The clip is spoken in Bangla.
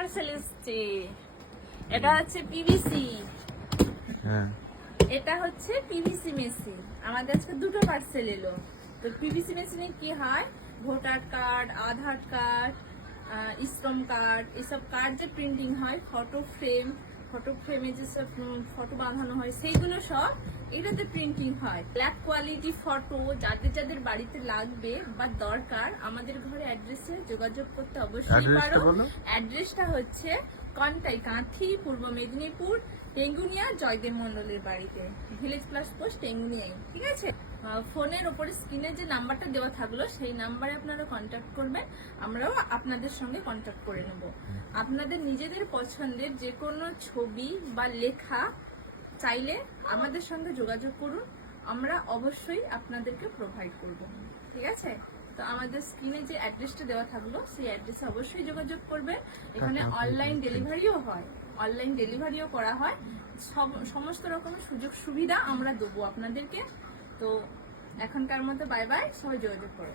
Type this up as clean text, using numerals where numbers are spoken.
পার্সেল এসছে। এটা হচ্ছে পিভিসি, হ্যাঁ এটা হচ্ছে পিভিসি মেশিন। আমাদের আজকে দুটো পার্সেল এলো। তো পিভিসি মেশিনে কি হয়, ভোটার কার্ড, আধার কার্ড, শ্রম কার্ড, এসব কার্ড যে প্রিন্টিং হয়, ফটো ফ্রেমে যেসব ফটো বাঁধানো হয়, সেইগুলো সব এটাতে প্রিন্টিং হয়। ব্ল্যাক কোয়ালিটি ফটো যাদের যাদের বাড়িতে লাগবে বা দরকার, আমাদের ঘরে অ্যাড্রেসে যোগাযোগ করতে অবশ্যই পারো। অ্যাড্রেসটা হচ্ছে কন্টাই, কাঁথি, পূর্ব মেদিনীপুর, টেঙ্গুনিয়া, জয়দেব মন্ডলের বাড়িতে, ভিলেজ প্লাস পোস্ট টেঙ্গুনিয়ায়। ঠিক আছে, ফোনের ওপরে স্ক্রিনে যে নাম্বারটা দেওয়া থাকলো সেই নাম্বারে আপনারা কন্ট্যাক্ট করবেন, আমরাও আপনাদের সঙ্গে কন্ট্যাক্ট করে নেব। আপনাদের নিজেদের পছন্দের যে কোনো ছবি বা লেখা চাইলে আমাদের সঙ্গে যোগাযোগ করুন, আমরা অবশ্যই আপনাদেরকে প্রোভাইড করব। ঠিক আছে, তো আমাদের স্ক্রিনে যে অ্যাড্রেসটা দেওয়া থাকলো সেই অ্যাড্রেসে অবশ্যই যোগাযোগ করবেন। এখানে অনলাইন ডেলিভারিও হয়, অনলাইন ডেলিভারিও করা হয়। সমস্ত রকমের সুযোগ সুবিধা আমরা দেবো আপনাদেরকে। তো এখনকার মতো বাই বাই, সবাই যোগাযোগ করো।